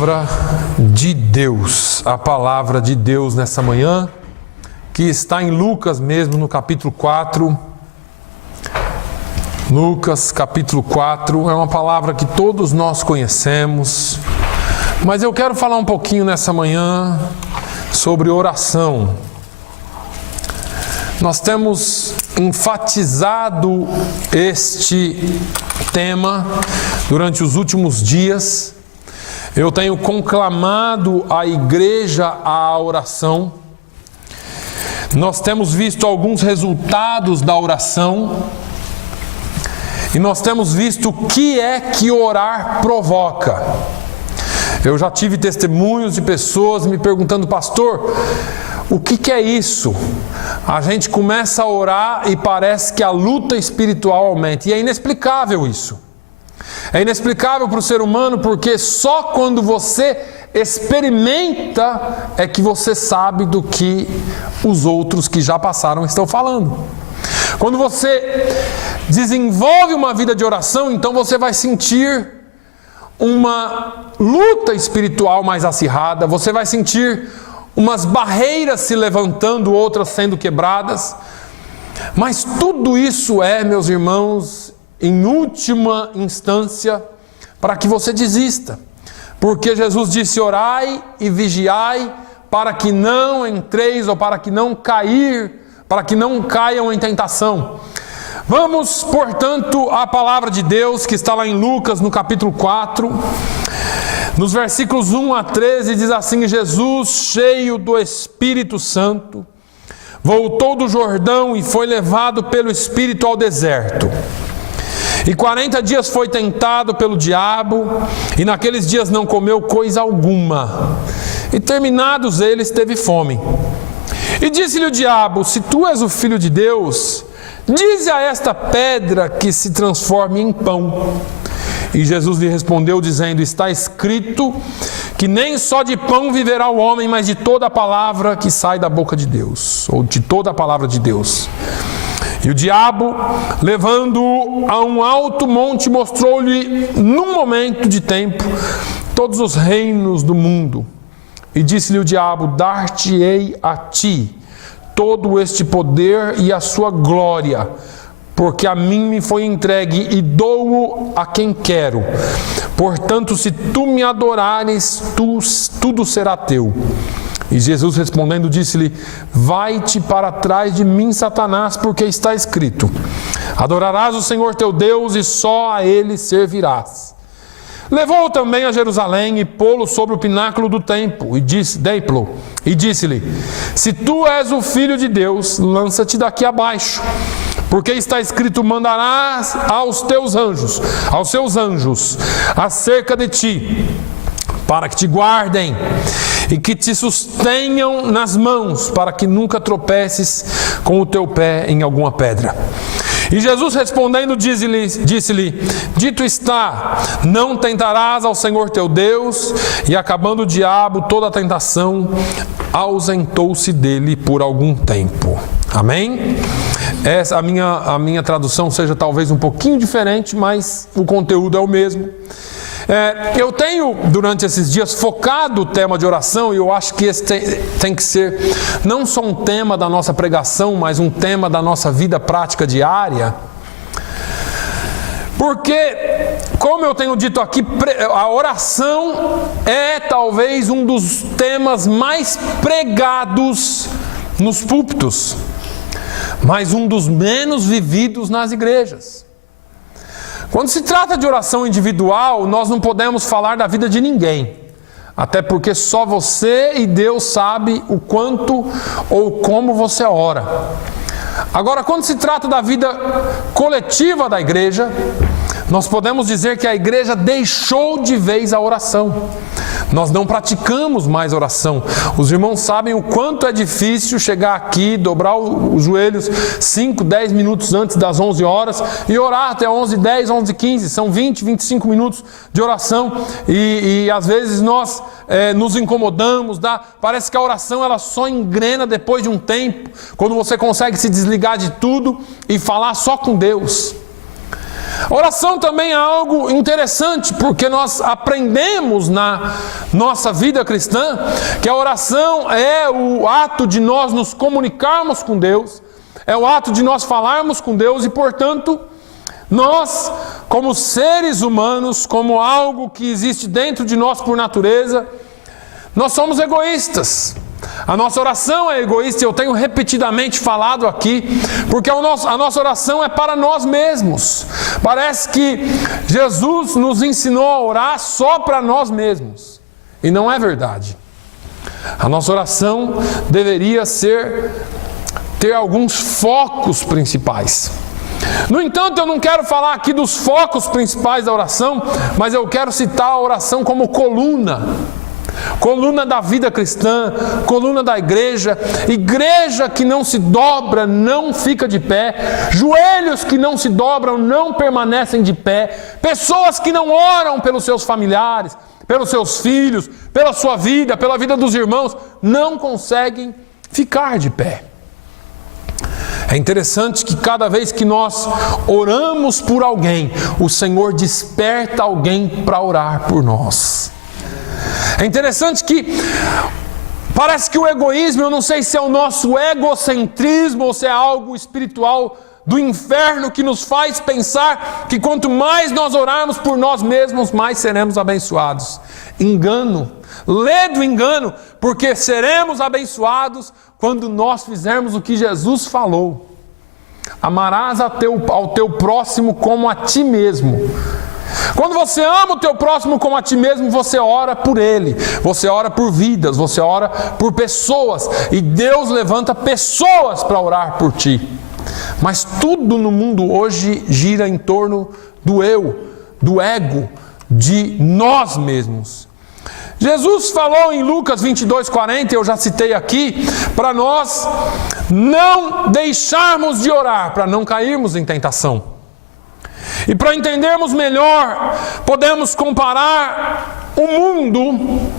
Palavra de Deus, a palavra de Deus nessa manhã, que está em Lucas mesmo, no capítulo 4. Lucas, capítulo 4, é uma palavra que todos nós conhecemos, mas eu quero falar um pouquinho nessa manhã sobre oração. Nós temos enfatizado este tema durante os últimos dias. Eu tenho conclamado a igreja à oração. Nós temos visto alguns resultados da oração. E nós temos visto o que é que orar provoca. Eu já tive testemunhos de pessoas me perguntando: pastor, o que é isso? A gente começa a orar e parece que a luta espiritual aumenta. E é inexplicável isso. É inexplicável para o ser humano, porque só quando você experimenta é que você sabe do que os outros que já passaram estão falando. Quando você desenvolve uma vida de oração, então você vai sentir uma luta espiritual mais acirrada, você vai sentir umas barreiras se levantando, outras sendo quebradas. Mas tudo isso é, meus irmãos, em última instância, para que você desista. Porque Jesus disse: orai e vigiai, para que não entreis ou para que não caiam em tentação. Vamos, portanto, à palavra de Deus que está lá em Lucas, no capítulo 4, nos versículos 1 a 13, diz assim: Jesus, cheio do Espírito Santo, voltou do Jordão e foi levado pelo Espírito ao deserto. E 40 dias foi tentado pelo diabo, e naqueles dias não comeu coisa alguma. E terminados eles, teve fome. E disse-lhe o diabo: se tu és o Filho de Deus, dize a esta pedra que se transforme em pão. E Jesus lhe respondeu dizendo: está escrito que nem só de pão viverá o homem, mas de toda a palavra que sai da boca de Deus, ou de toda a palavra de Deus. E o diabo, levando-o a um alto monte, mostrou-lhe num momento de tempo todos os reinos do mundo. E disse-lhe o diabo: dar-te-ei a ti todo este poder e a sua glória, porque a mim me foi entregue e dou-o a quem quero. Portanto, se tu me adorares, tudo será teu. E Jesus respondendo disse-lhe: vai-te para trás de mim, Satanás, porque está escrito: adorarás o Senhor teu Deus e só a ele servirás. Levou-o também a Jerusalém e pô-lo sobre o pináculo do templo e disse-lhe: se tu és o Filho de Deus, lança-te daqui abaixo, porque está escrito: mandarás aos seus anjos acerca de ti, para que te guardem e que te sustenham nas mãos, para que nunca tropeces com o teu pé em alguma pedra. E Jesus respondendo disse-lhe: dito está, não tentarás ao Senhor teu Deus. E acabando o diabo toda a tentação, ausentou-se dele por algum tempo. Amém? Essa, a minha tradução seja talvez um pouquinho diferente, mas o conteúdo é o mesmo. Eu tenho, durante esses dias, focado o tema de oração, e eu acho que esse tem que ser não só um tema da nossa pregação, mas um tema da nossa vida prática diária. Porque, como eu tenho dito aqui, a oração é talvez um dos temas mais pregados nos púlpitos, mas um dos menos vividos nas igrejas. Quando se trata de oração individual, nós não podemos falar da vida de ninguém. Até porque só você e Deus sabe o quanto ou como você ora. Agora, quando se trata da vida coletiva da igreja, nós podemos dizer que a igreja deixou de vez a oração. Nós não praticamos mais oração. Os irmãos sabem o quanto é difícil chegar aqui, dobrar os joelhos 5, 10 minutos antes das 11 horas e orar até 11h10, 11h15. São 20, 25 minutos de oração e às vezes nós nos incomodamos. Parece que a oração ela só engrena depois de um tempo, quando você consegue se desligar de tudo e falar só com Deus. Oração também é algo interessante, porque nós aprendemos na nossa vida cristã que a oração é o ato de nós nos comunicarmos com Deus, é o ato de nós falarmos com Deus e, portanto, nós, como seres humanos, como algo que existe dentro de nós por natureza, nós somos egoístas. A nossa oração é egoísta, eu tenho repetidamente falado aqui, porque a nossa oração é para nós mesmos. Parece que Jesus nos ensinou a orar só para nós mesmos, e não é verdade. A nossa oração deveria ter alguns focos principais. No entanto, eu não quero falar aqui dos focos principais da oração, mas eu quero citar a oração como coluna da vida cristã, coluna da igreja. Igreja que não se dobra não fica de pé, joelhos que não se dobram não permanecem de pé, pessoas que não oram pelos seus familiares, pelos seus filhos, pela sua vida, pela vida dos irmãos, não conseguem ficar de pé. É interessante que cada vez que nós oramos por alguém, o Senhor desperta alguém para orar por nós. É interessante que parece que o egoísmo, eu não sei se é o nosso egocentrismo ou se é algo espiritual do inferno que nos faz pensar que quanto mais nós orarmos por nós mesmos, mais seremos abençoados. Engano, ledo engano, porque seremos abençoados quando nós fizermos o que Jesus falou. Amarás ao teu próximo como a ti mesmo. Quando você ama o teu próximo como a ti mesmo, você ora por ele, você ora por vidas, você ora por pessoas, e Deus levanta pessoas para orar por ti. Mas tudo no mundo hoje gira em torno do eu, do ego, de nós mesmos. Jesus falou em Lucas 22:40, eu já citei aqui, para nós não deixarmos de orar, para não cairmos em tentação. E para entendermos melhor, podemos comparar o mundo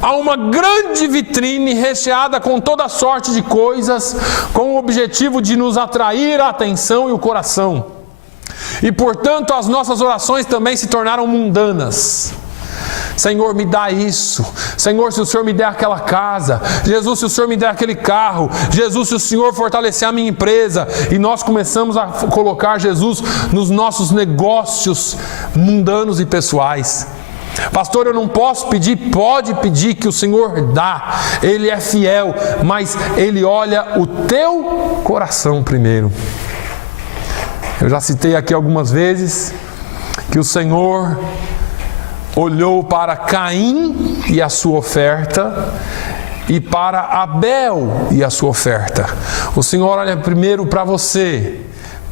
a uma grande vitrine recheada com toda sorte de coisas, com o objetivo de nos atrair a atenção e o coração. E portanto as nossas orações também se tornaram mundanas. Senhor, me dá isso. Senhor, se o Senhor me der aquela casa. Jesus, se o Senhor me der aquele carro. Jesus, se o Senhor fortalecer a minha empresa. E nós começamos a colocar Jesus nos nossos negócios mundanos e pessoais. Pastor, eu não posso pedir. Pode pedir, que o Senhor dá. Ele é fiel, mas Ele olha o teu coração primeiro. Eu já citei aqui algumas vezes que o Senhor olhou para Caim e a sua oferta, e para Abel e a sua oferta. O Senhor olha primeiro para você,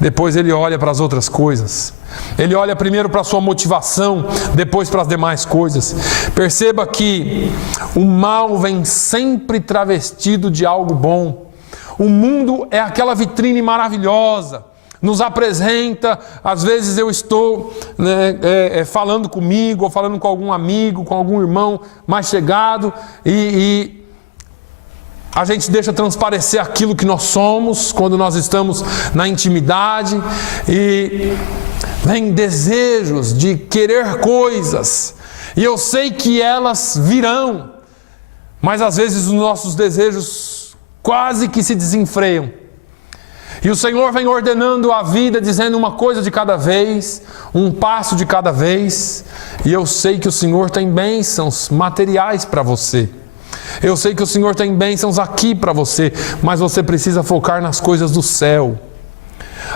depois Ele olha para as outras coisas. Ele olha primeiro para a sua motivação, depois para as demais coisas. Perceba que o mal vem sempre travestido de algo bom. O mundo é aquela vitrine maravilhosa, nos apresenta. Às vezes eu estou falando comigo, ou falando com algum amigo, com algum irmão mais chegado, e a gente deixa transparecer aquilo que nós somos quando nós estamos na intimidade, e vem desejos de querer coisas, e eu sei que elas virão, mas às vezes os nossos desejos quase que se desenfreiam. E o Senhor vem ordenando a vida, dizendo uma coisa de cada vez, um passo de cada vez. E eu sei que o Senhor tem bênçãos materiais para você. Eu sei que o Senhor tem bênçãos aqui para você, mas você precisa focar nas coisas do céu.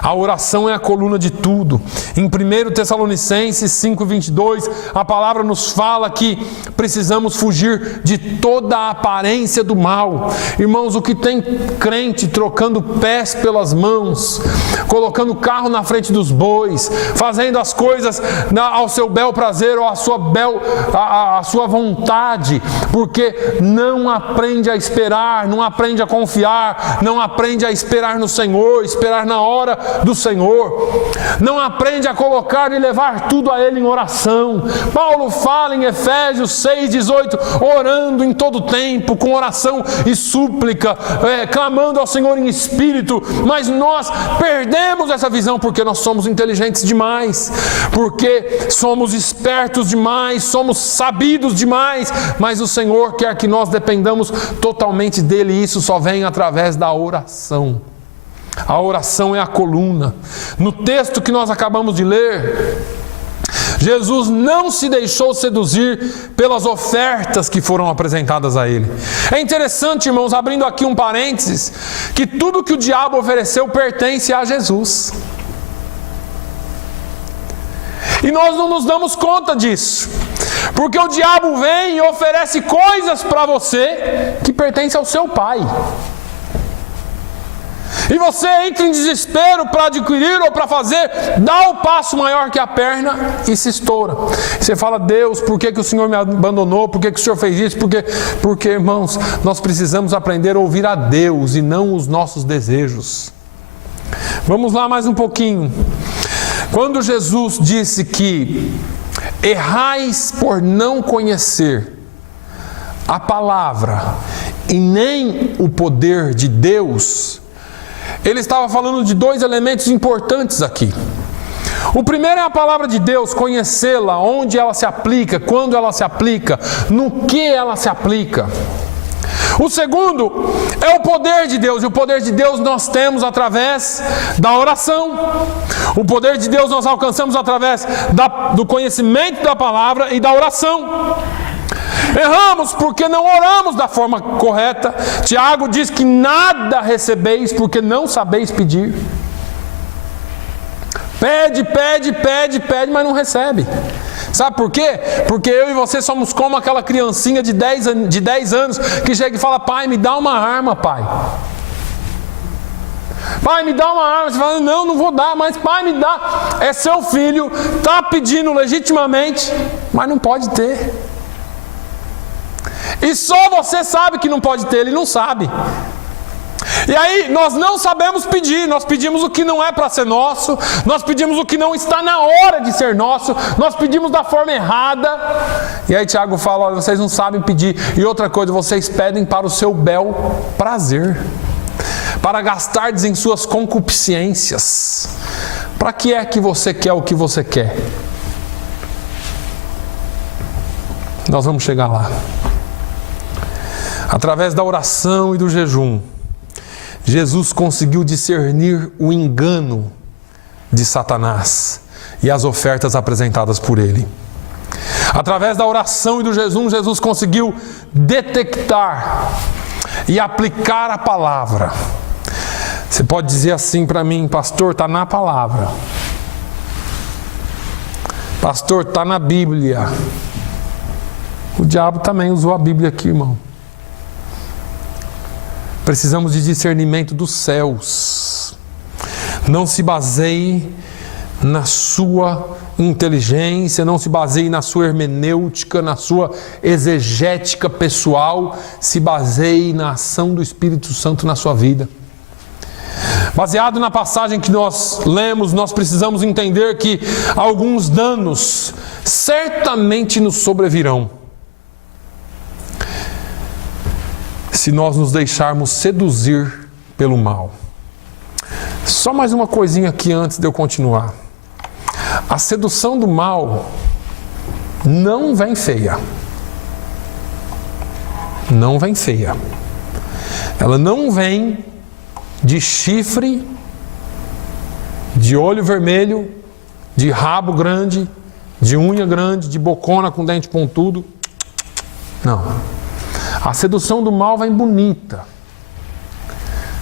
A oração é a coluna de tudo. Em 1 Tessalonicenses 5:22, a palavra nos fala que precisamos fugir de toda a aparência do mal. Irmãos, o que tem crente trocando pés pelas mãos, colocando o carro na frente dos bois, fazendo as coisas ao seu bel prazer ou à sua vontade, porque não aprende a esperar, não aprende a confiar, não aprende a esperar no Senhor, esperar na hora do Senhor, não aprende a colocar e levar tudo a Ele em oração. Paulo fala em Efésios 6,18, orando em todo tempo, com oração e súplica, clamando ao Senhor em espírito. Mas nós perdemos essa visão porque nós somos inteligentes demais, porque somos espertos demais, somos sabidos demais, mas o Senhor quer que nós dependamos totalmente dEle, e isso só vem através da oração. A oração é a coluna. No texto que nós acabamos de ler, Jesus não se deixou seduzir pelas ofertas que foram apresentadas a Ele. É interessante, irmãos, abrindo aqui um parênteses, que tudo que o diabo ofereceu pertence a Jesus. E nós não nos damos conta disso, porque o diabo vem e oferece coisas para você que pertencem ao seu pai. E você entra em desespero para adquirir ou para fazer, dá o passo maior que a perna e se estoura. Você fala: Deus, por que o Senhor me abandonou? Por que o Senhor fez isso? Porque, irmãos, nós precisamos aprender a ouvir a Deus e não os nossos desejos. Vamos lá mais um pouquinho. Quando Jesus disse que errais por não conhecer a palavra e nem o poder de Deus, Ele estava falando de dois elementos importantes aqui. O primeiro é a palavra de Deus, conhecê-la, onde ela se aplica, quando ela se aplica, no que ela se aplica. O segundo é o poder de Deus, e o poder de Deus nós temos através da oração. O poder de Deus nós alcançamos através do conhecimento da palavra e da oração. Erramos porque não oramos da forma correta. Tiago diz que nada recebeis porque não sabeis pedir. Pede, mas não recebe. Sabe por quê? Porque eu e você somos como aquela criancinha de 10 anos que chega e fala: pai, me dá uma arma, pai. Pai, me dá uma arma. Você fala: não vou dar, mas pai, me dá. É seu filho, está pedindo legitimamente, mas não pode ter. E só você sabe que não pode ter, ele não sabe. E aí nós não sabemos pedir, nós pedimos o que não é para ser nosso, nós pedimos o que não está na hora de ser nosso, nós pedimos da forma errada. E aí Tiago fala: olha, vocês não sabem pedir. E outra coisa, vocês pedem para o seu bel prazer, para gastardes em suas concupiscências. Para que é que você quer o que você quer? Nós vamos chegar lá. Através da oração e do jejum, Jesus conseguiu discernir o engano de Satanás e as ofertas apresentadas por ele. Através da oração e do jejum, Jesus conseguiu detectar e aplicar a palavra. Você pode dizer assim para mim: pastor, está na palavra. Pastor, está na Bíblia. O diabo também usou a Bíblia aqui, irmão. Precisamos de discernimento dos céus. Não se baseie na sua inteligência, não se baseie na sua hermenêutica, na sua exegética pessoal. Se baseie na ação do Espírito Santo na sua vida. Baseado na passagem que nós lemos, nós precisamos entender que alguns danos certamente nos sobrevirão se nós nos deixarmos seduzir pelo mal. Só mais uma coisinha aqui antes de eu continuar. A sedução do mal não vem feia. Não vem feia. Ela não vem de chifre, de olho vermelho, de rabo grande, de unha grande, de bocona com dente pontudo. Não. A sedução do mal vem bonita.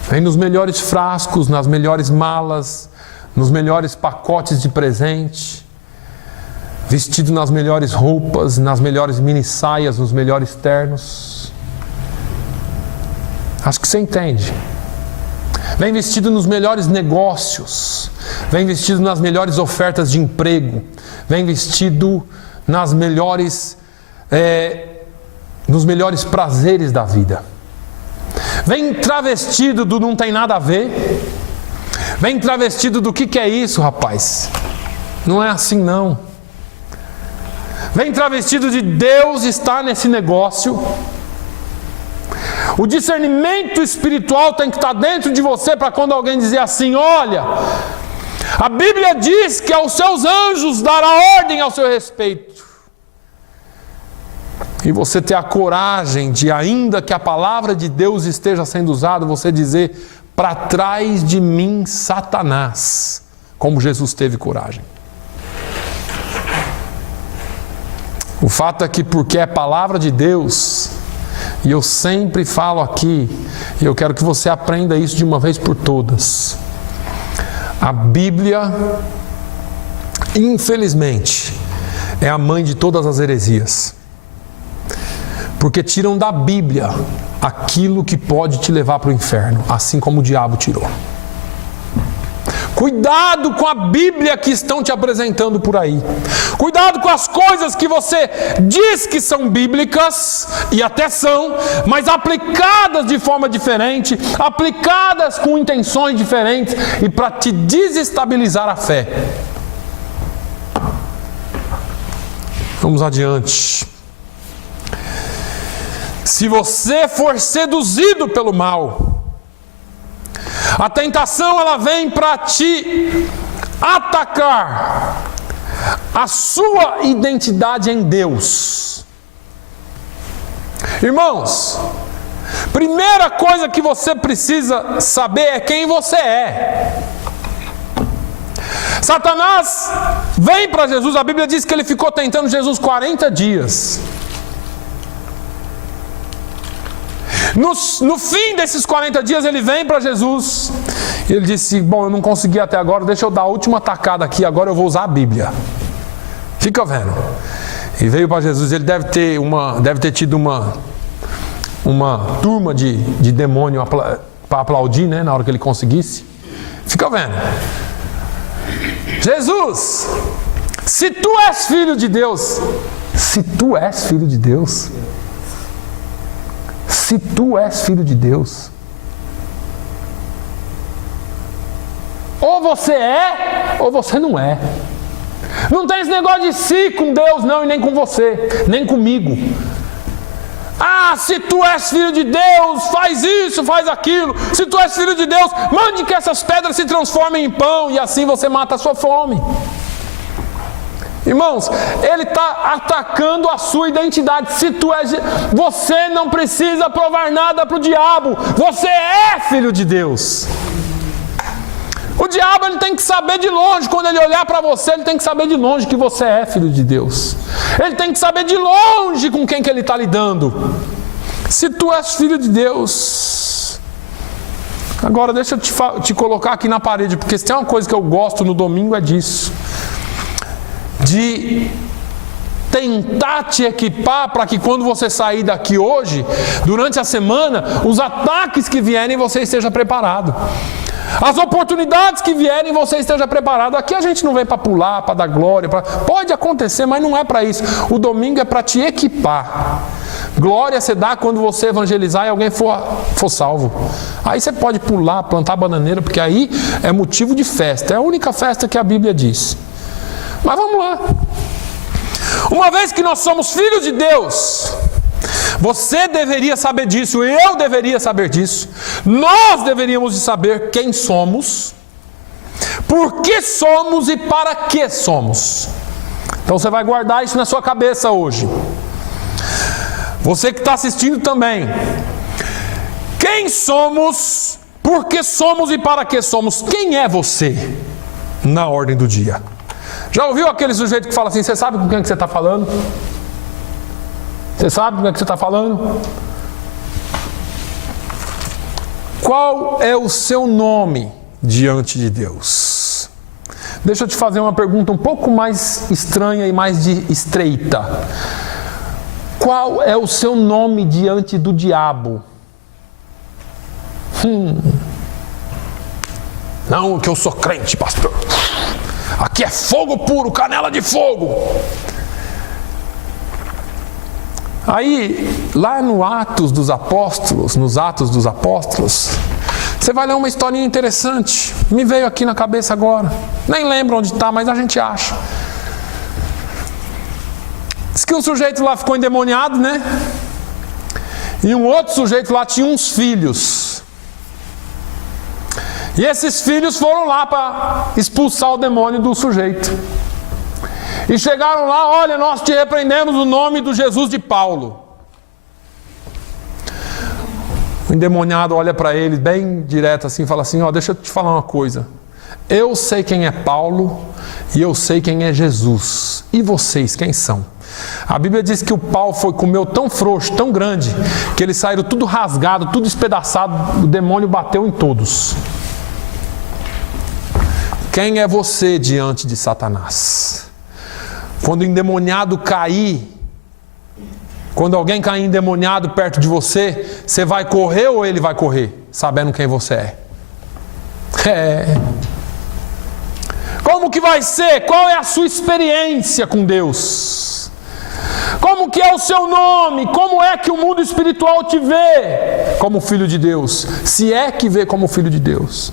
Vem nos melhores frascos, nas melhores malas, nos melhores pacotes de presente, vestido nas melhores roupas, nas melhores mini saias, nos melhores ternos. Acho que você entende. Vem vestido nos melhores negócios, vem vestido nas melhores ofertas de emprego, vem vestido nas melhores nos melhores prazeres da vida. Vem travestido do não tem nada a ver. Vem travestido do que é isso, rapaz? Não é assim não. Vem travestido de Deus está nesse negócio. O discernimento espiritual tem que estar dentro de você para quando alguém dizer assim: olha, a Bíblia diz que aos seus anjos dará ordem ao seu respeito. E você ter a coragem de, ainda que a palavra de Deus esteja sendo usada, você dizer: para trás de mim, Satanás, como Jesus teve coragem. O fato é que, porque é palavra de Deus, e eu sempre falo aqui, e eu quero que você aprenda isso de uma vez por todas, a Bíblia, infelizmente, é a mãe de todas as heresias. Porque tiram da Bíblia aquilo que pode te levar para o inferno, assim como o diabo tirou. Cuidado com a Bíblia que estão te apresentando por aí. Cuidado com as coisas que você diz que são bíblicas, e até são, mas aplicadas de forma diferente, aplicadas com intenções diferentes e para te desestabilizar a fé. Vamos adiante. Se você for seduzido pelo mal, a tentação ela vem para te atacar a sua identidade em Deus. Irmãos, primeira coisa que você precisa saber é quem você é. Satanás vem para Jesus, a Bíblia diz que ele ficou tentando Jesus 40 dias. No fim desses 40 dias ele vem para Jesus e ele disse: bom, eu não consegui até agora, deixa eu dar a última tacada aqui, agora eu vou usar a Bíblia. Fica vendo. E veio para Jesus, ele deve ter tido uma turma de demônio para aplaudir, né, na hora que ele conseguisse. Fica vendo. Jesus, se tu és filho de Deus, se tu és filho de Deus, se tu és filho de Deus, ou você é, ou você não é. Não tem esse negócio de si com Deus, não, e nem com você, nem comigo. Ah, se tu és filho de Deus, faz isso, faz aquilo. Se tu és filho de Deus, mande que essas pedras se transformem em pão, e assim você mata a sua fome. Irmãos, ele está atacando a sua identidade. Se tu és, você não precisa provar nada para o diabo. Você é filho de Deus. O diabo ele tem que saber de longe, quando ele olhar para você, ele tem que saber de longe que você é filho de Deus. Ele tem que saber de longe com quem que ele está lidando. Se tu és filho de Deus. Agora deixa eu te colocar aqui na parede, porque se tem uma coisa que eu gosto no domingo é disso. De tentar te equipar para que quando você sair daqui hoje, durante a semana, os ataques que vierem você esteja preparado. As oportunidades que vierem você esteja preparado. Aqui a gente não vem para pular, para dar glória. Pode acontecer, mas não é para isso. O domingo é para te equipar. Glória você dá quando você evangelizar e alguém for salvo. Aí você pode pular, plantar bananeira, porque aí é motivo de festa. É a única festa que a Bíblia diz. Mas vamos lá. Uma vez que nós somos filhos de Deus, você deveria saber disso, eu deveria saber disso, nós deveríamos saber quem somos, por que somos e para que somos. Então você vai guardar isso na sua cabeça hoje. Você que está assistindo também. Quem somos, por que somos e para que somos. Quem é você na ordem do dia? Já ouviu aquele sujeito que fala assim: você sabe com quem que você está falando? Você sabe com quem que você está falando? Qual é o seu nome diante de Deus? Deixa eu te fazer uma pergunta um pouco mais estranha e mais estreita. Qual é o seu nome diante do diabo? Não, que eu sou crente, pastor. Aqui é fogo puro, canela de fogo. Aí, lá nos Atos dos Apóstolos, você Você vai ler uma historinha interessante. Me veio aqui na cabeça agora. Nem lembro onde está, mas a gente acha. Diz que um sujeito lá ficou endemoniado, né? E um outro sujeito lá tinha uns filhos. E esses filhos foram lá para expulsar o demônio do sujeito. E chegaram lá, olha, nós te repreendemos no nome do Jesus de Paulo. O endemoniado olha para ele bem direto assim e fala assim, ó, deixa eu te falar uma coisa. Eu sei quem é Paulo e eu sei quem é Jesus. E vocês, quem são? A Bíblia diz que o pau comeu tão frouxo, tão grande, que eles saíram tudo rasgado, tudo espedaçado, o demônio bateu em todos. Quem é você diante de Satanás? Quando o endemoniado cair, quando alguém cair endemoniado perto de você, você vai correr ou ele vai correr, sabendo quem você é? Como que vai ser? Qual é a sua experiência com Deus? Como que é o seu nome? Como é que o mundo espiritual te vê como filho de Deus? Se é que vê como filho de Deus.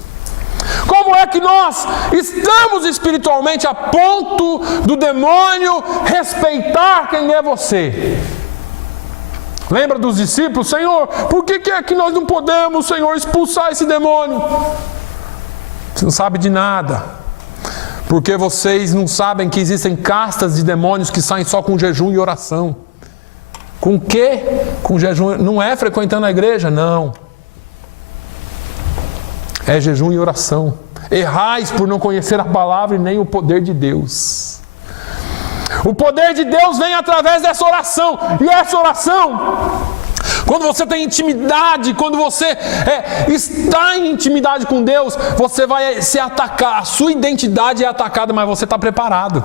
Como é que nós estamos espiritualmente a ponto do demônio respeitar quem é você? Lembra dos discípulos? Senhor, por que é que nós não podemos, Senhor, expulsar esse demônio? Você não sabe de nada. Porque vocês não sabem que existem castas de demônios que saem só com jejum e oração. Com quê? Com jejum. Não é frequentando a igreja? Não. É jejum e oração. Errais por não conhecer a palavra e nem o poder de Deus. O poder de Deus vem através dessa oração. E essa oração, quando você tem intimidade, quando você está em intimidade com Deus, você vai se atacar. A sua identidade é atacada, mas você está preparado.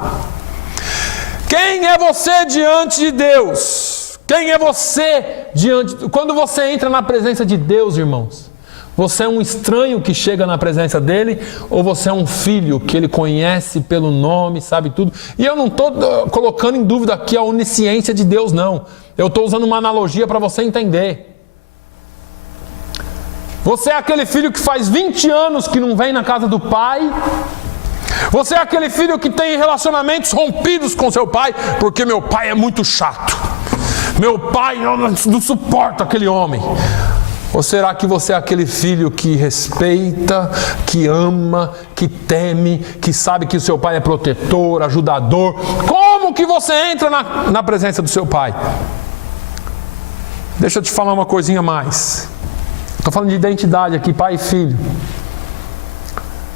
Quem é você diante de Deus? Quem é você diante... Quando você entra na presença de Deus, irmãos, você é um estranho que chega na presença dele, ou você é um filho que ele conhece pelo nome, sabe tudo? E eu não estou colocando em dúvida aqui a onisciência de Deus, não. Eu estou usando uma analogia para você entender. Você é aquele filho que faz 20 anos que não vem na casa do pai. Você é aquele filho que tem relacionamentos rompidos com seu pai, porque meu pai é muito chato. Meu pai não suporta aquele homem. Ou será que você é aquele filho que respeita, que ama, que teme, que sabe que o seu pai é protetor, ajudador? Como que você entra na presença do seu pai? Deixa eu te falar uma coisinha a mais. Estou falando de identidade aqui, pai e filho.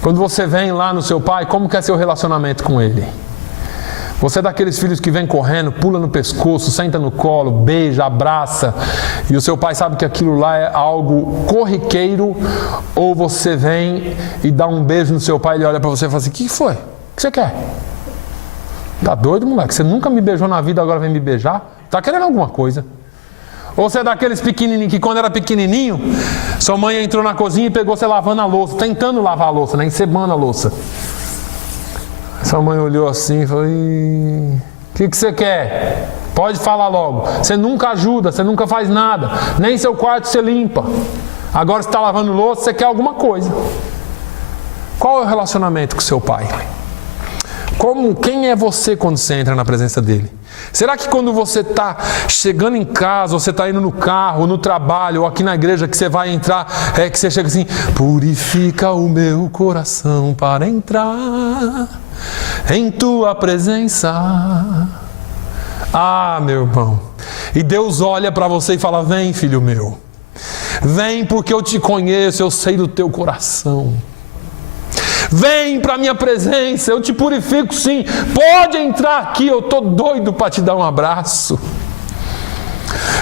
Quando você vem lá no seu pai, como que é seu relacionamento com ele? Você é daqueles filhos que vem correndo, pula no pescoço, senta no colo, beija, abraça, e o seu pai sabe que aquilo lá é algo corriqueiro, ou você vem e dá um beijo no seu pai, ele olha para você e fala assim, o que foi? O que você quer? Tá doido, moleque? Você nunca me beijou na vida, agora vem me beijar? Tá querendo alguma coisa? Ou você é daqueles pequenininhos que quando era pequenininho, sua mãe entrou na cozinha e pegou você lavando a louça, tentando lavar a louça, né? Encebando a louça. Sua mãe olhou assim e falou, o que você quer? Pode falar logo. Você nunca ajuda, você nunca faz nada. Nem seu quarto você limpa. Agora você está lavando louça, você quer alguma coisa. Qual é o relacionamento com seu pai? Quem é você quando você entra na presença dele? Será que quando você está chegando em casa, ou você está indo no carro, no trabalho, ou aqui na igreja, que você vai entrar, que você chega assim, purifica o meu coração para entrar em tua presença. Ah, meu irmão. E Deus olha para você e fala, vem, filho meu. Vem porque eu te conheço, eu sei do teu coração. Vem para a minha presença, eu te purifico sim. Pode entrar aqui, eu estou doido para te dar um abraço.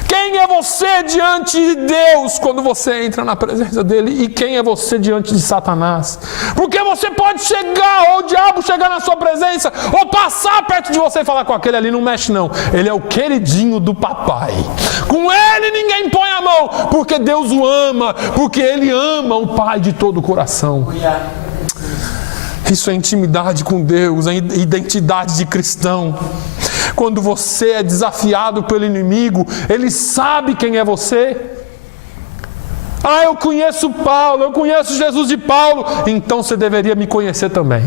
Quem é você diante de Deus quando você entra na presença dele? E quem é você diante de Satanás? Porque você pode chegar, ou o diabo chegar na sua presença, ou passar perto de você e falar com aquele ali, não mexe não. Ele é o queridinho do papai. Com ele ninguém põe a mão, porque Deus o ama, porque ele ama o Pai de todo o coração. Isso é intimidade com Deus, é identidade de cristão. Quando você é desafiado pelo inimigo, ele sabe quem é você. Ah, eu conheço Paulo, eu conheço Jesus de Paulo. Então você deveria me conhecer também.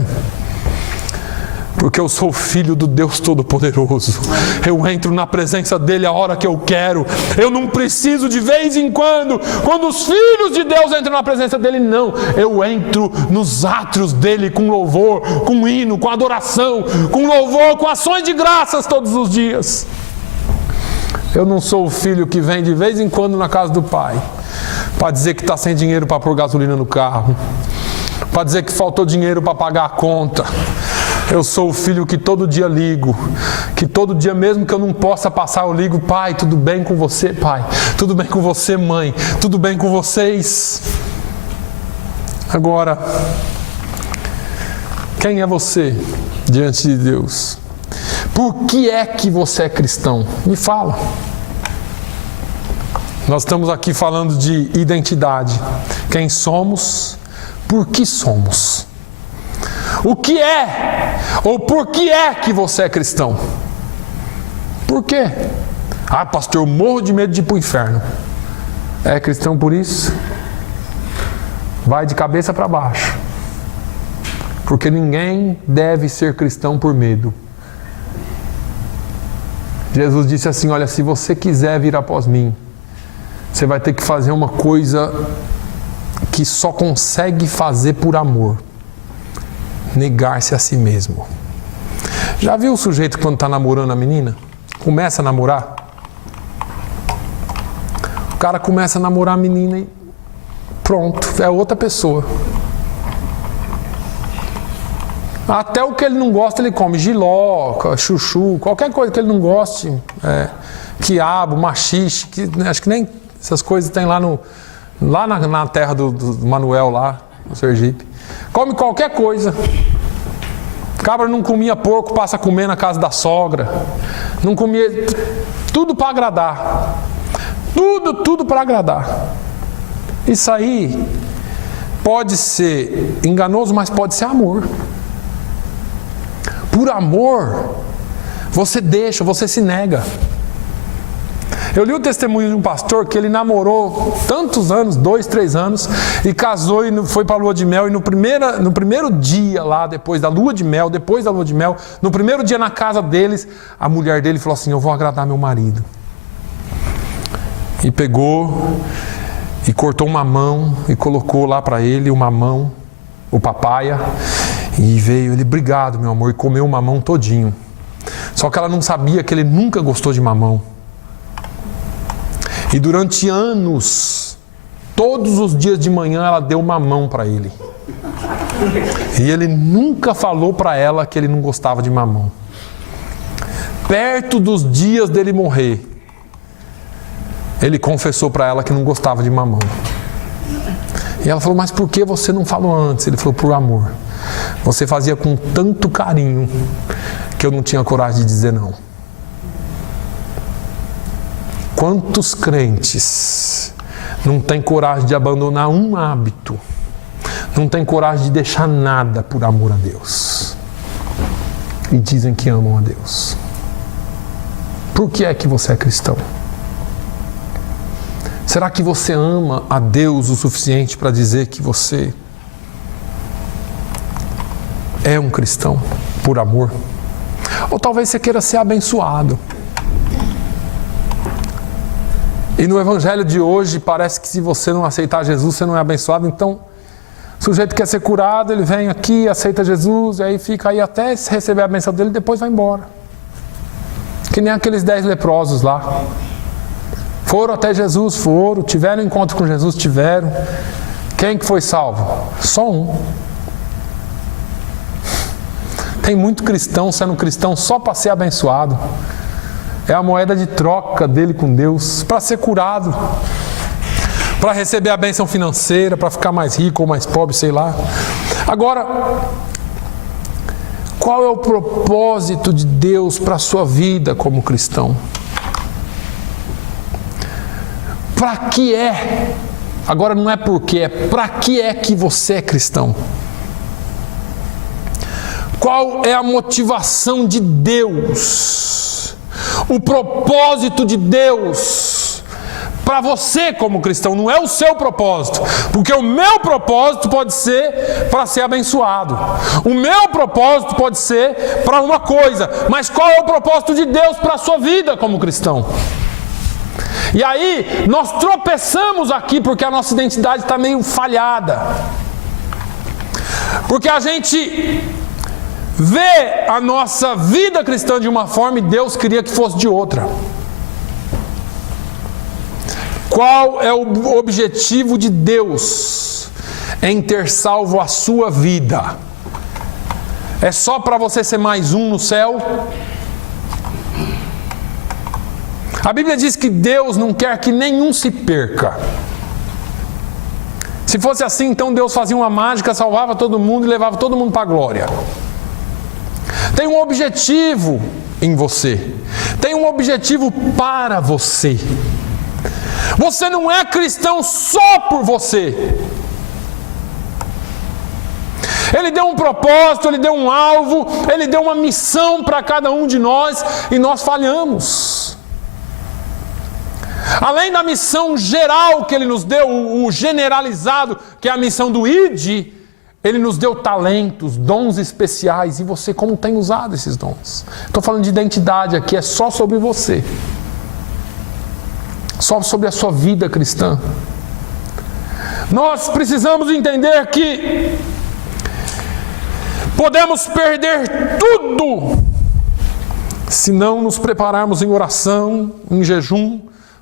Porque eu sou filho do Deus Todo-Poderoso. Eu entro na presença dEle a hora que eu quero. Eu não preciso de vez em quando os filhos de Deus entram na presença dEle, não. Eu entro nos átrios dEle com louvor, com hino, com adoração, com louvor, com ações de graças todos os dias. Eu não sou o filho que vem de vez em quando na casa do pai para dizer que está sem dinheiro para pôr gasolina no carro, para dizer que faltou dinheiro para pagar a conta. Eu sou o filho que todo dia ligo, que todo dia, mesmo que eu não possa passar, eu ligo: pai, tudo bem com você, pai? Tudo bem com você, mãe? Tudo bem com vocês? Agora, quem é você diante de Deus? Por que é que você é cristão? Me fala. Nós estamos aqui falando de identidade. Quem somos? Por que somos? O que é, ou por que é que você é cristão? Por quê? Ah, pastor, eu morro de medo de ir para o inferno. É cristão por isso? Vai de cabeça para baixo. Porque ninguém deve ser cristão por medo. Jesus disse assim: olha, se você quiser vir após mim, você vai ter que fazer uma coisa que só consegue fazer por amor: negar-se a si mesmo. Já viu o sujeito quando está namorando a menina? Começa a namorar. O cara começa a namorar a menina e pronto, é outra pessoa. Até o que ele não gosta ele come: jiló, chuchu, qualquer coisa que ele não goste, quiabo, machixe, acho que nem essas coisas tem lá na terra do Manuel, lá no Sergipe. Come qualquer coisa. Cabra não comia porco, passa a comer na casa da sogra. Não comia. Tudo para agradar. Tudo para agradar. Isso aí pode ser enganoso, mas pode ser amor. Por amor, você deixa, você se nega. Eu li o testemunho de um pastor que ele namorou tantos anos, 2, 3 anos, e casou e foi para a lua de mel, e no primeiro dia lá, depois da lua de mel, no primeiro dia na casa deles, a mulher dele falou assim: eu vou agradar meu marido. E pegou e cortou uma mamão e colocou lá para ele o mamão, o papaya, e veio ele: obrigado meu amor, e comeu o mamão todinho. Só que ela não sabia que ele nunca gostou de mamão. E durante anos, todos os dias de manhã ela deu mamão para ele. E ele nunca falou para ela que ele não gostava de mamão. Perto dos dias dele morrer, ele confessou para ela que não gostava de mamão. E ela falou: mas por que você não falou antes? Ele falou: por amor. Você fazia com tanto carinho que eu não tinha coragem de dizer não. Quantos crentes não têm coragem de abandonar um hábito, não têm coragem de deixar nada por amor a Deus, e dizem que amam a Deus? Por que é que você é cristão? Será que você ama a Deus o suficiente para dizer que você é um cristão por amor? Ou talvez você queira ser abençoado. E no evangelho de hoje parece que se você não aceitar Jesus, você não é abençoado. Então, o sujeito quer ser curado, ele vem aqui, aceita Jesus, e aí fica aí até receber a bênção dele e depois vai embora. Que nem aqueles 10 leprosos lá. Foram até Jesus, tiveram encontro com Jesus, tiveram. Quem que foi salvo? Só um. Tem muito cristão sendo cristão só para ser abençoado. É a moeda de troca dele com Deus, para ser curado, para receber a bênção financeira, para ficar mais rico ou mais pobre, sei lá. Agora, qual é o propósito de Deus para a sua vida como cristão? Para que é? Agora não é porque, é para que é que você é cristão? Qual é a motivação de Deus? O propósito de Deus para você como cristão, não é o seu propósito. Porque o meu propósito pode ser para ser abençoado. O meu propósito pode ser para uma coisa. Mas qual é o propósito de Deus para a sua vida como cristão? E aí, nós tropeçamos aqui porque a nossa identidade está meio falhada. Porque a gente vê a nossa vida cristã de uma forma e Deus queria que fosse de outra. Qual é o objetivo de Deus em ter salvo a sua vida? É só para você ser mais um no céu? A Bíblia diz que Deus não quer que nenhum se perca. Se fosse assim, então Deus fazia uma mágica, salvava todo mundo e levava todo mundo para a glória. Tem um objetivo em você. Tem um objetivo para você. Você não é cristão só por você. Ele deu um propósito, Ele deu um alvo, Ele deu uma missão para cada um de nós e nós falhamos. Além da missão geral que Ele nos deu, o generalizado, que é a missão do ID, Ele nos deu talentos, dons especiais. E você, como tem usado esses dons? Estou falando de identidade aqui, é só sobre você. Só sobre a sua vida cristã. Nós precisamos entender que podemos perder tudo se não nos prepararmos em oração, em jejum,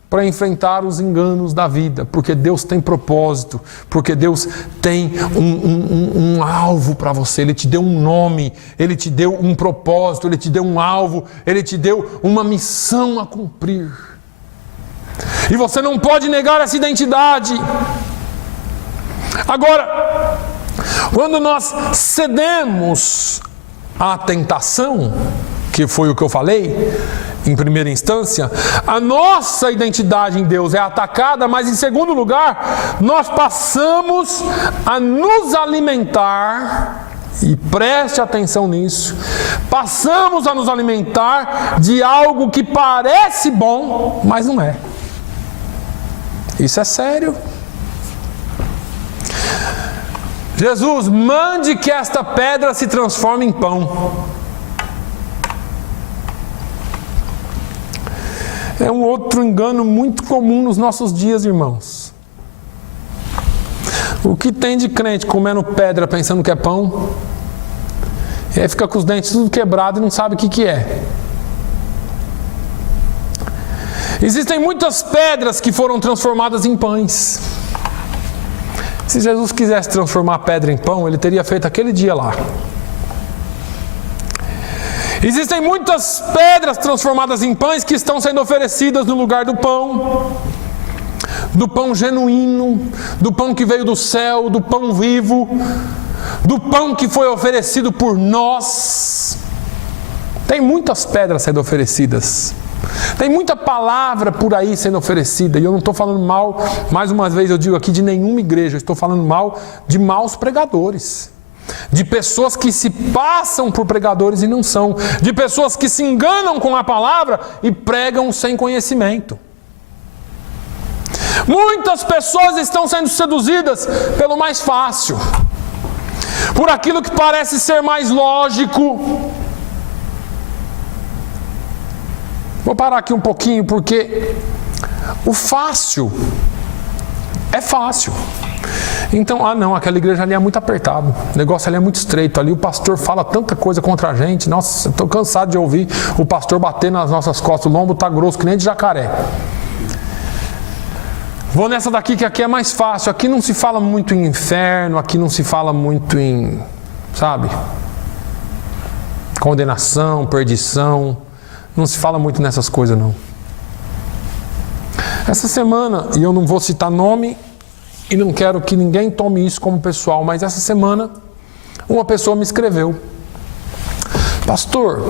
para enfrentar os enganos da vida, porque Deus tem propósito, porque Deus tem um alvo para você. Ele te deu um nome, Ele te deu um propósito, Ele te deu um alvo, Ele te deu uma missão a cumprir. E você não pode negar essa identidade. Agora, quando nós cedemos à tentação, que foi o que eu falei, em primeira instância, a nossa identidade em Deus é atacada, mas em segundo lugar, nós passamos a nos alimentar, e preste atenção nisso, passamos a nos alimentar de algo que parece bom, mas não é. Isso é sério. Jesus, mande que esta pedra se transforme em pão. É um outro engano muito comum nos nossos dias, irmãos. O que tem de crente comendo pedra pensando que é pão? E aí fica com os dentes tudo quebrados e não sabe o que é. Existem muitas pedras que foram transformadas em pães. Se Jesus quisesse transformar a pedra em pão, Ele teria feito aquele dia lá. Existem muitas pedras transformadas em pães que estão sendo oferecidas no lugar do pão genuíno, do pão que veio do céu, do pão vivo, do pão que foi oferecido por nós. Tem muitas pedras sendo oferecidas. Tem muita palavra por aí sendo oferecida. E eu não estou falando mal, mais uma vez eu digo aqui, de nenhuma igreja. Eu estou falando mal de maus pregadores. De pessoas que se passam por pregadores e não são. De pessoas que se enganam com a palavra e pregam sem conhecimento. Muitas pessoas estão sendo seduzidas pelo mais fácil, por aquilo que parece ser mais lógico. Vou parar aqui um pouquinho, porque o fácil é fácil. Então, não, aquela igreja ali é muito apertado, o negócio ali é muito estreito, ali o pastor fala tanta coisa contra a gente, nossa, estou cansado de ouvir o pastor bater nas nossas costas, o lombo está grosso que nem de jacaré. Vou nessa daqui, que aqui é mais fácil, aqui não se fala muito em inferno, aqui não se fala muito em, sabe, condenação, perdição, não se fala muito nessas coisas não. Essa semana, e eu não vou citar nome, e não quero que ninguém tome isso como pessoal, mas essa semana uma pessoa me escreveu: pastor,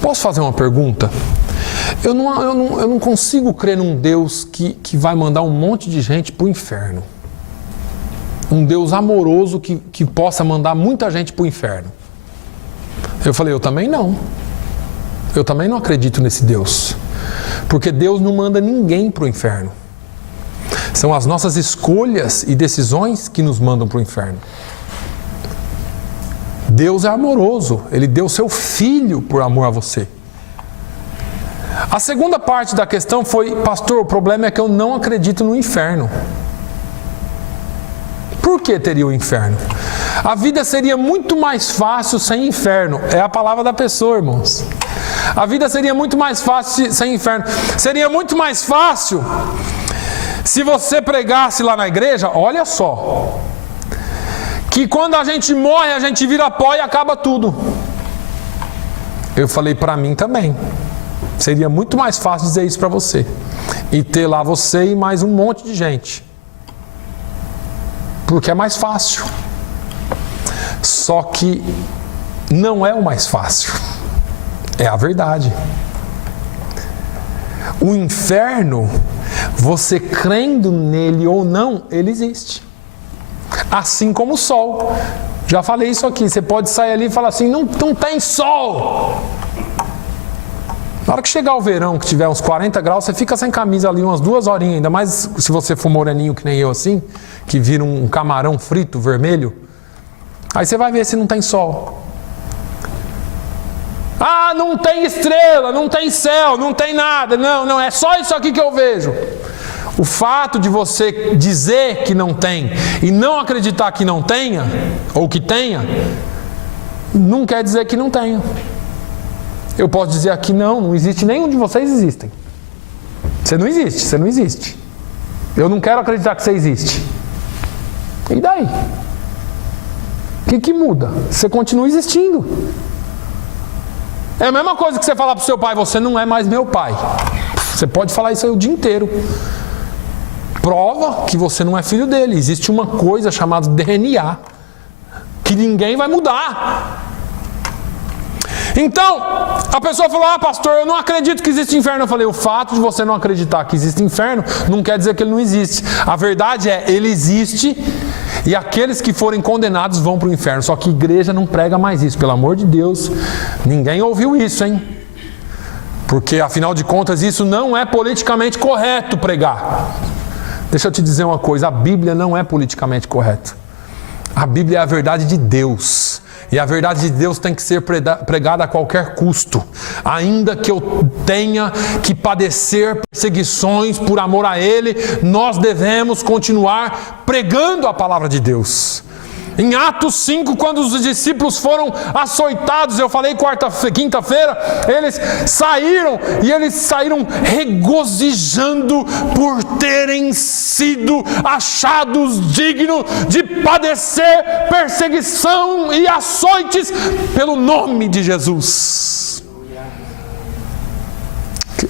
posso fazer uma pergunta? Eu não consigo crer num Deus que vai mandar um monte de gente para o inferno. Um Deus amoroso que possa mandar muita gente para o inferno. Eu falei, eu também não. Eu também não acredito nesse Deus. Porque Deus não manda ninguém para o inferno. São as nossas escolhas e decisões que nos mandam para o inferno. Deus é amoroso, Ele deu seu Filho por amor a você. A segunda parte da questão foi: pastor, o problema é que eu não acredito no inferno. Por que teria o inferno? A vida seria muito mais fácil sem inferno. É a palavra da pessoa, irmãos. A vida seria muito mais fácil sem inferno. Seria muito mais fácil se você pregasse lá na igreja, olha só, que quando a gente morre, a gente vira pó e acaba tudo. Eu falei para mim também. Seria muito mais fácil dizer isso para você. E ter lá você e mais um monte de gente. Porque é mais fácil. Só que não é o mais fácil. É a verdade. O inferno, você crendo nele ou não, ele existe. Assim como o sol. Já falei isso aqui. Você pode sair ali e falar assim: não tem sol. Na hora que chegar o verão, que tiver uns 40 graus, você fica sem camisa ali umas 2 horinhas. Ainda mais se você for moreninho que nem eu assim, que vira um camarão frito vermelho. Aí você vai ver se não tem sol. Ah, não tem estrela, não tem céu, não tem nada. Não, é só isso aqui que eu vejo. O fato de você dizer que não tem e não acreditar que não tenha, ou que tenha, não quer dizer que não tenha. Eu posso dizer aqui: não existe, nenhum de vocês existem. Você não existe. Eu não quero acreditar que você existe. E daí? O que muda? Você continua existindo. É a mesma coisa que você falar para o seu pai: você não é mais meu pai. Você pode falar isso aí o dia inteiro. Prova que você não é filho dele. Existe uma coisa chamada DNA, que ninguém vai mudar. Então, a pessoa falou: ah, pastor, eu não acredito que existe inferno. Eu falei: o fato de você não acreditar que existe inferno não quer dizer que ele não existe. A verdade é, ele existe, e aqueles que forem condenados vão para o inferno. Só que a igreja não prega mais isso, pelo amor de Deus. Ninguém ouviu isso, hein? Porque, afinal de contas, isso não é politicamente correto pregar. Deixa eu te dizer uma coisa: a Bíblia não é politicamente correta. A Bíblia é a verdade de Deus. E a verdade de Deus tem que ser pregada a qualquer custo. Ainda que eu tenha que padecer perseguições por amor a Ele, nós devemos continuar pregando a palavra de Deus. Em Atos 5, quando os discípulos foram açoitados, eu falei quinta-feira, eles saíram regozijando por terem sido achados dignos de padecer perseguição e açoites pelo nome de Jesus.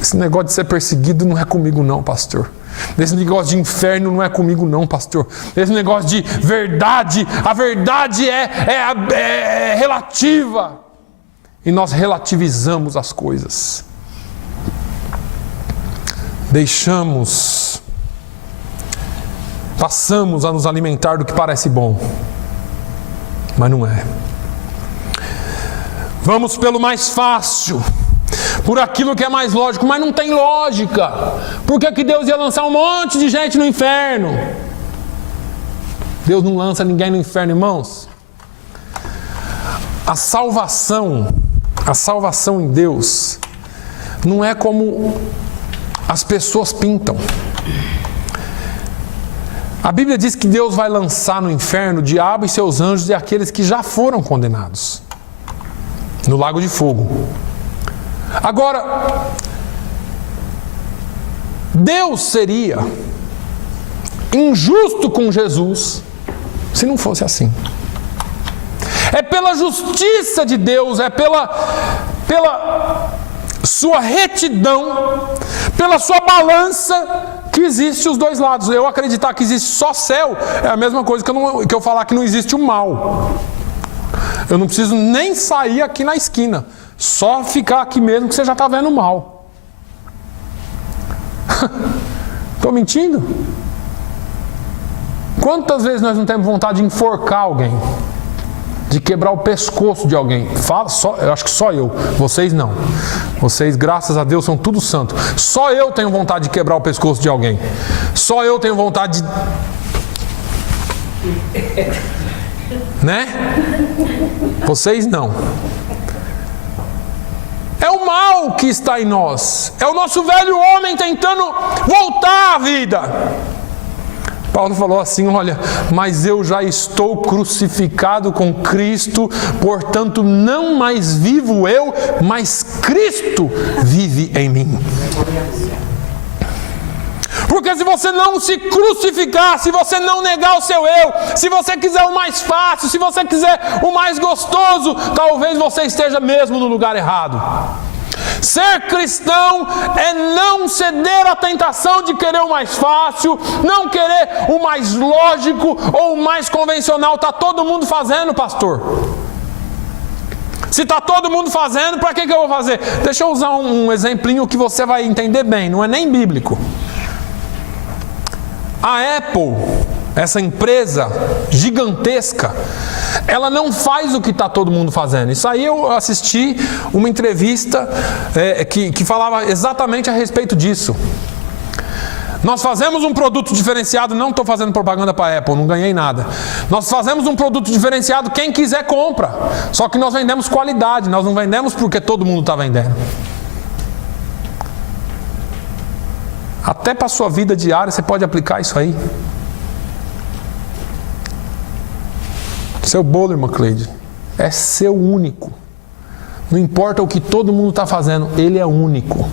Esse negócio de ser perseguido não é comigo não, pastor. Esse negócio de inferno não é comigo não, pastor. Esse negócio de verdade, a verdade é relativa. E nós relativizamos as coisas. Passamos a nos alimentar do que parece bom, mas não é. Vamos pelo mais fácil, por aquilo que é mais lógico, mas não tem lógica. Por que Deus ia lançar um monte de gente no inferno? Deus não lança ninguém no inferno, irmãos. A salvação em Deus não é como as pessoas pintam. A Bíblia diz que Deus vai lançar no inferno o diabo e seus anjos e aqueles que já foram condenados no lago de fogo. Agora, Deus seria injusto com Jesus se não fosse assim. É pela justiça de Deus, é pela sua retidão, pela sua balança, que existe os dois lados. Eu acreditar que existe só céu é a mesma coisa que eu falar que não existe o mal. Eu não preciso nem sair aqui na esquina, só ficar aqui mesmo que você já está vendo o mal. Estou mentindo? Quantas vezes nós não temos vontade de enforcar alguém? De quebrar o pescoço de alguém? Eu acho que só eu. Vocês não. Vocês, graças a Deus, são tudo santo. Só eu tenho vontade de quebrar o pescoço de alguém. Só eu tenho vontade de... Né? Vocês não. É o mal que está em nós. É o nosso velho homem tentando voltar à vida. Paulo falou assim, olha, mas eu já estou crucificado com Cristo, portanto não mais vivo eu, mas Cristo vive em mim. Porque se você não se crucificar, se você não negar o seu eu, se você quiser o mais fácil, se você quiser o mais gostoso, talvez você esteja mesmo no lugar errado. Ser cristão é não ceder à tentação de querer o mais fácil, não querer o mais lógico ou o mais convencional. Está todo mundo fazendo, pastor. Se está todo mundo fazendo, para que eu vou fazer? Deixa eu usar um exemplinho que você vai entender bem, não é nem bíblico. A Apple, essa empresa gigantesca, ela não faz o que está todo mundo fazendo. Isso aí eu assisti uma entrevista que falava exatamente a respeito disso. Nós fazemos um produto diferenciado, não estou fazendo propaganda para a Apple, não ganhei nada. Nós fazemos um produto diferenciado, quem quiser compra. Só que nós vendemos qualidade, nós não vendemos porque todo mundo está vendendo. Até para a sua vida diária você pode aplicar isso aí. Seu bolo, irmã Cleide, é seu único. Não importa o que todo mundo está fazendo, ele é único.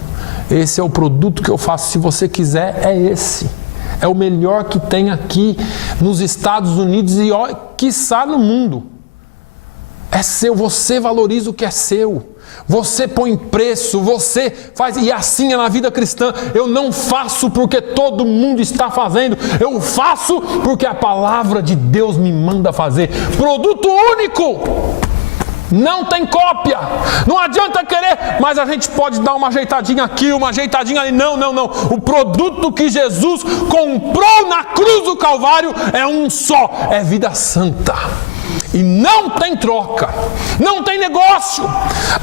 Esse é o produto que eu faço. Se você quiser, é esse. É o melhor que tem aqui nos Estados Unidos e, quiçá, no mundo. É seu, você valoriza o que é seu. Você põe preço, você faz, e assim é na vida cristã. Eu não faço porque todo mundo está fazendo, eu faço porque a palavra de Deus me manda fazer. Produto único, não tem cópia. Não adianta querer, mas a gente pode dar uma ajeitadinha aqui, uma ajeitadinha ali. Não. O produto que Jesus comprou na cruz do Calvário é um só, é vida santa. E não tem troca, não tem negócio.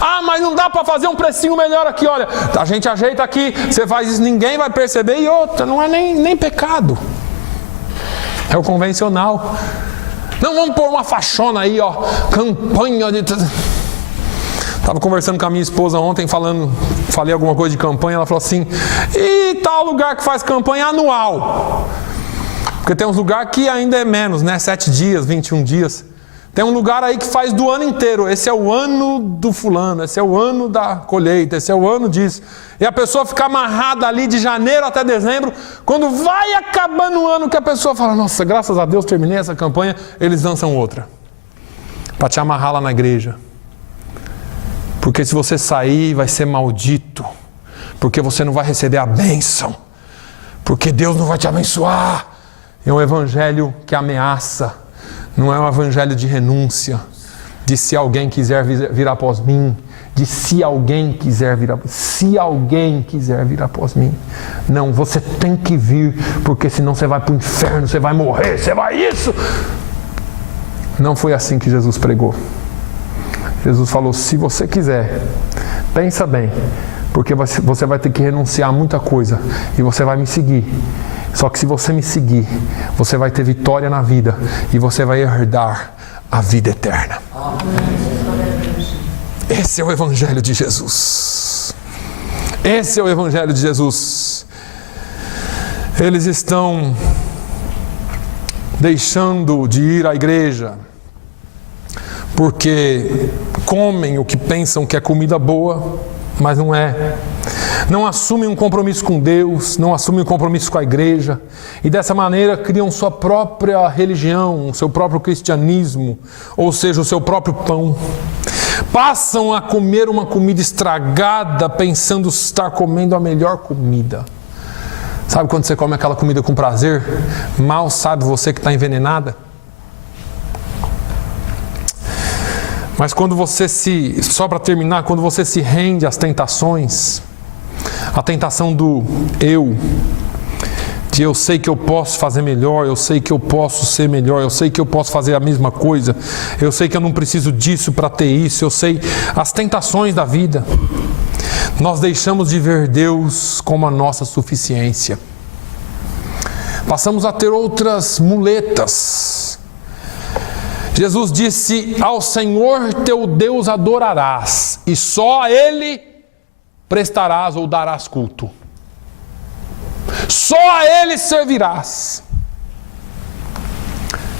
Ah, mas não dá para fazer um precinho melhor aqui. Olha, a gente ajeita aqui, você faz isso, ninguém vai perceber. E outra, não é nem pecado. É o convencional. Não, vamos pôr uma faixona aí, ó, campanha de... Estava conversando com a minha esposa ontem, falei alguma coisa de campanha. Ela falou assim, e tal lugar que faz campanha anual? Porque tem uns lugares que ainda é menos, né? 7 dias, 21 dias. Tem um lugar aí que faz do ano inteiro. Esse é o ano do fulano, esse é o ano da colheita, esse é o ano disso. E a pessoa fica amarrada ali de janeiro até dezembro. Quando vai acabando o ano que a pessoa fala, nossa, graças a Deus terminei essa campanha, eles lançam outra. Para te amarrar lá na igreja. Porque se você sair, vai ser maldito. Porque você não vai receber a bênção. Porque Deus não vai te abençoar. É um evangelho que ameaça. Não é um evangelho de renúncia, de se alguém quiser vir após mim, de se alguém quiser vir após mim. Não, você tem que vir, porque senão você vai para o inferno, você vai morrer, você vai isso. Não foi assim que Jesus pregou. Jesus falou, se você quiser, pensa bem, porque você vai ter que renunciar a muita coisa e você vai me seguir. Só que se você me seguir, você vai ter vitória na vida e você vai herdar a vida eterna. Esse é o Evangelho de Jesus. Esse é o Evangelho de Jesus. Eles estão deixando de ir à igreja porque comem o que pensam que é comida boa, mas não é. Não assumem um compromisso com Deus, não assumem um compromisso com a igreja, e dessa maneira criam sua própria religião, o seu próprio cristianismo, ou seja, o seu próprio pão. Passam a comer uma comida estragada, pensando estar comendo a melhor comida. Sabe quando você come aquela comida com prazer? Mal sabe você que está envenenada. Mas quando você só para terminar, quando você se rende às tentações, a tentação do eu, de eu sei que eu posso fazer melhor, eu sei que eu posso ser melhor, eu sei que eu posso fazer a mesma coisa, eu sei que eu não preciso disso para ter isso, eu sei as tentações da vida. Nós deixamos de ver Deus como a nossa suficiência. Passamos a ter outras muletas. Jesus disse: ao Senhor teu Deus adorarás, e só a Ele prestarás ou darás culto. Só a Ele servirás.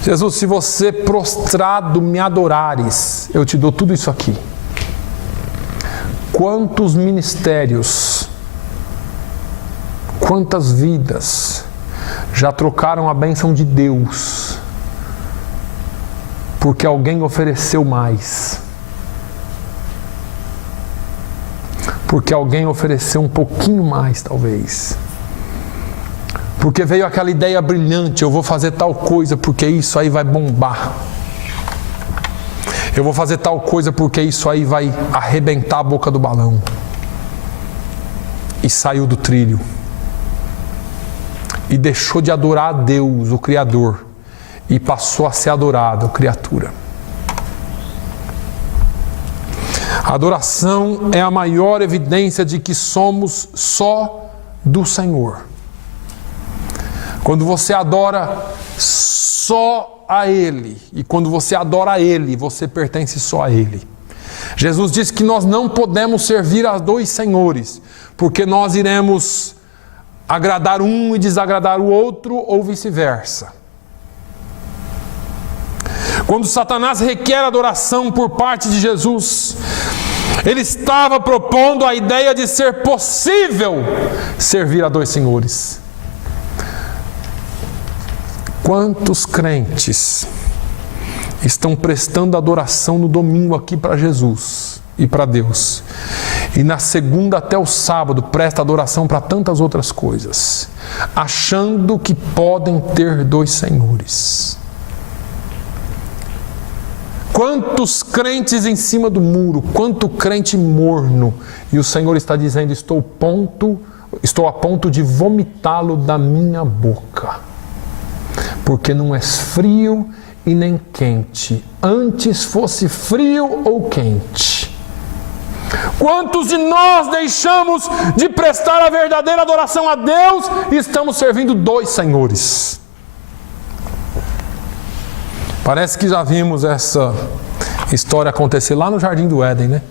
Jesus, se você prostrado me adorares, eu te dou tudo isso aqui. Quantos ministérios, quantas vidas já trocaram a bênção de Deus porque alguém ofereceu mais, porque alguém ofereceu um pouquinho mais, talvez, porque veio aquela ideia brilhante: eu vou fazer tal coisa porque isso aí vai bombar, eu vou fazer tal coisa porque isso aí vai arrebentar a boca do balão, e saiu do trilho e deixou de adorar a Deus, o Criador, e passou a ser adorado, a criatura. A adoração é a maior evidência de que somos só do Senhor. Quando você adora só a Ele, e quando você adora a Ele, você pertence só a Ele. Jesus disse que nós não podemos servir a dois senhores, porque nós iremos agradar um e desagradar o outro, ou vice-versa. Quando Satanás requer adoração por parte de Jesus, ele estava propondo a ideia de ser possível servir a dois senhores. Quantos crentes estão prestando adoração no domingo aqui para Jesus e para Deus, e na segunda até o sábado presta adoração para tantas outras coisas, achando que podem ter dois senhores? Quantos crentes em cima do muro, quanto crente morno, e o Senhor está dizendo: estou a ponto de vomitá-lo da minha boca, porque não és frio e nem quente, antes fosse frio ou quente. Quantos de nós deixamos de prestar a verdadeira adoração a Deus e estamos servindo dois senhores? Parece que já vimos essa história acontecer lá no Jardim do Éden, né?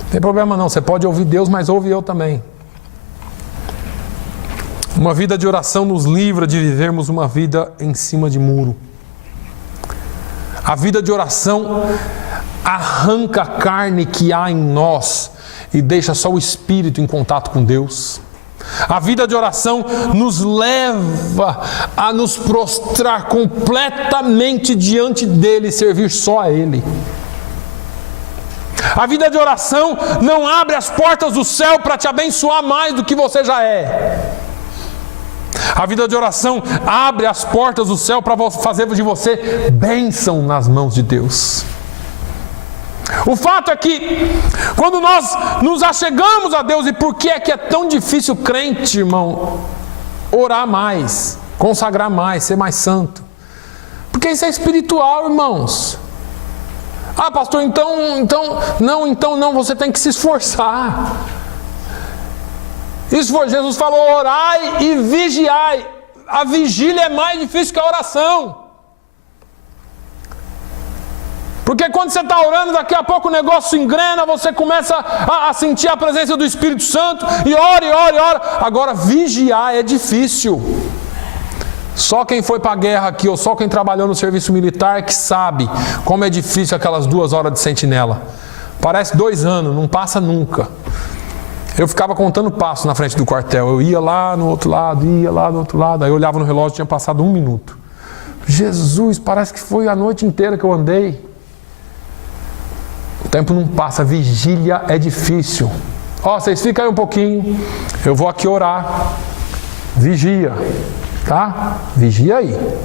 Não tem problema não, você pode ouvir Deus, mas ouve eu também. Uma vida de oração nos livra de vivermos uma vida em cima de muro. A vida de oração arranca a carne que há em nós e deixa só o Espírito em contato com Deus. A vida de oração nos leva a nos prostrar completamente diante dEle e servir só a Ele. A vida de oração não abre as portas do céu para te abençoar mais do que você já é. A vida de oração abre as portas do céu para fazer de você bênção nas mãos de Deus. O fato é que, quando nós nos achegamos a Deus, e por que é tão difícil, crente, irmão, orar mais, consagrar mais, ser mais santo? Porque isso é espiritual, irmãos. Ah, pastor, então não, você tem que se esforçar. Jesus falou: orai e vigiai. A vigília é mais difícil que a oração. Porque quando você está orando, daqui a pouco o negócio engrena, você começa a sentir a presença do Espírito Santo, e ora. Agora, vigiar é difícil. Só quem foi para a guerra aqui, ou só quem trabalhou no serviço militar, que sabe como é difícil aquelas 2 horas de sentinela. Parece 2 anos, não passa nunca. Eu ficava contando passos na frente do quartel. Eu ia lá no outro lado, aí eu olhava no relógio, tinha passado 1 minuto. Jesus, parece que foi a noite inteira que eu andei. O tempo não passa, vigília é difícil. Vocês ficam aí um pouquinho, eu vou aqui orar. Vigia, tá? Vigia aí.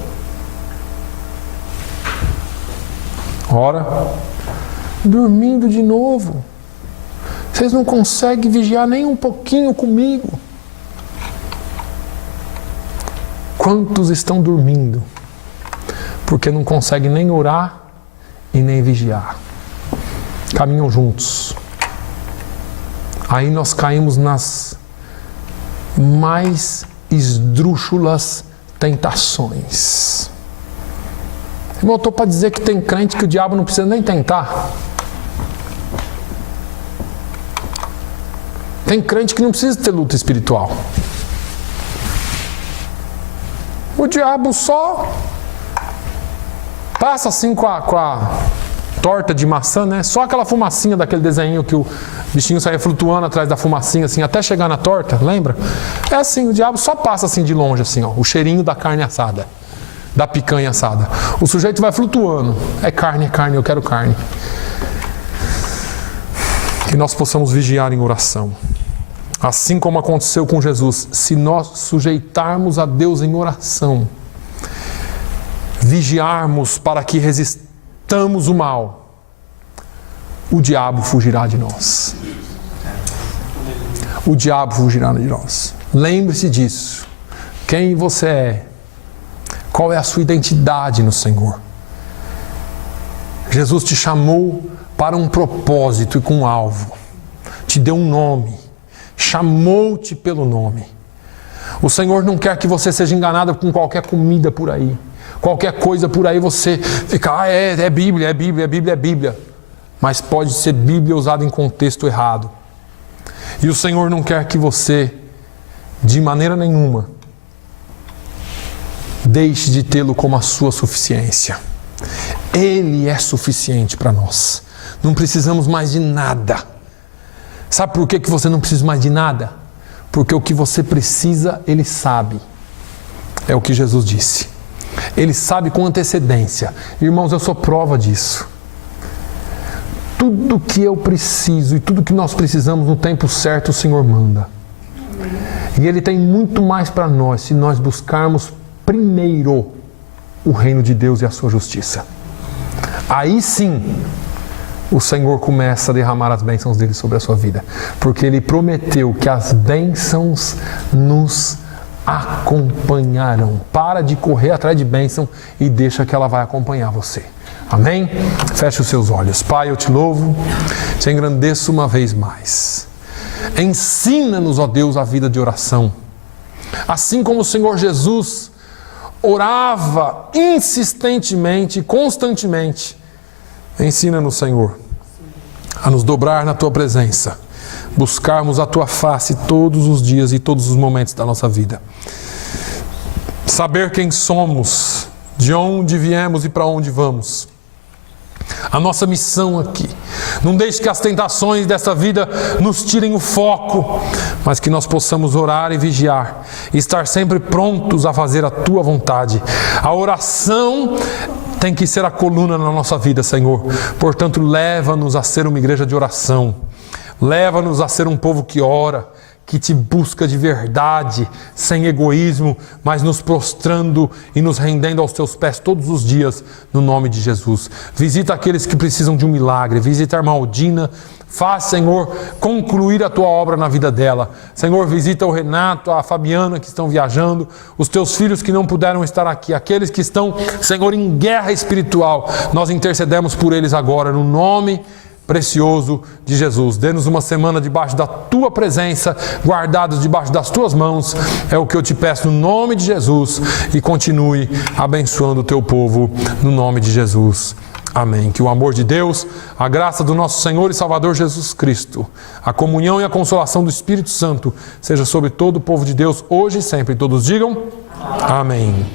Ora. Dormindo de novo. Vocês não conseguem vigiar nem um pouquinho comigo. Quantos estão dormindo? Porque não conseguem nem orar e nem vigiar. Caminham juntos. Aí nós caímos nas mais esdrúxulas tentações. Irmão, eu estou para dizer que tem crente que o diabo não precisa nem tentar. Tem crente que não precisa ter luta espiritual. O diabo só passa assim com a torta de maçã, né? Só aquela fumacinha daquele desenho que o bichinho saía flutuando atrás da fumacinha, assim, até chegar na torta, lembra? É assim, o diabo só passa assim de longe, assim, ó, o cheirinho da carne assada, da picanha assada. O sujeito vai flutuando. É carne, eu quero carne. Que nós possamos vigiar em oração. Assim como aconteceu com Jesus, se nós sujeitarmos a Deus em oração, vigiarmos para que resistamos o mal, o diabo fugirá de nós. O diabo fugirá de nós. Lembre-se disso. Quem você é? Qual é a sua identidade no Senhor? Jesus te chamou para um propósito e com um alvo. Te deu um nome. Chamou-te pelo nome. O Senhor não quer que você seja enganado com qualquer comida por aí. Qualquer coisa por aí você fica, é Bíblia, é Bíblia, é Bíblia, é Bíblia. Mas pode ser Bíblia usada em contexto errado. E o Senhor não quer que você, de maneira nenhuma, deixe de tê-lo como a sua suficiência. Ele é suficiente para nós. Não precisamos mais de nada. Sabe por que você não precisa mais de nada? Porque o que você precisa, Ele sabe. É o que Jesus disse. Ele sabe com antecedência. Irmãos, eu sou prova disso. Tudo que eu preciso e tudo que nós precisamos no tempo certo, o Senhor manda. E Ele tem muito mais para nós se nós buscarmos primeiro o reino de Deus e a sua justiça. Aí sim, o Senhor começa a derramar as bênçãos dele sobre a sua vida. Porque Ele prometeu que as bênçãos nos acompanharão. Para de correr atrás de bênção e deixa que ela vai acompanhar você. Amém? Feche os seus olhos. Pai, eu te louvo, te engrandeço uma vez mais. Ensina-nos, ó Deus, a vida de oração. Assim como o Senhor Jesus orava insistentemente, constantemente. Ensina-nos, Senhor, a nos dobrar na Tua presença, buscarmos a Tua face todos os dias e todos os momentos da nossa vida. Saber quem somos, de onde viemos e para onde vamos. A nossa missão aqui. Não deixe que as tentações dessa vida nos tirem o foco, mas que nós possamos orar e vigiar, e estar sempre prontos a fazer a Tua vontade. A oração tem que ser a coluna na nossa vida, Senhor. Portanto, leva-nos a ser uma igreja de oração. Leva-nos a ser um povo que ora, que te busca de verdade, sem egoísmo, mas nos prostrando e nos rendendo aos teus pés todos os dias, no nome de Jesus. Visita aqueles que precisam de um milagre. Visita a irmã Aldina. Faz, Senhor, concluir a Tua obra na vida dela. Senhor, visita o Renato, a Fabiana que estão viajando, os Teus filhos que não puderam estar aqui, aqueles que estão, Senhor, em guerra espiritual. Nós intercedemos por eles agora, no nome precioso de Jesus. Dê-nos uma semana debaixo da Tua presença, guardados debaixo das Tuas mãos. É o que eu te peço no nome de Jesus, e continue abençoando o Teu povo no nome de Jesus. Amém. Que o amor de Deus, a graça do nosso Senhor e Salvador Jesus Cristo, a comunhão e a consolação do Espírito Santo seja sobre todo o povo de Deus, hoje e sempre. Todos digam amém.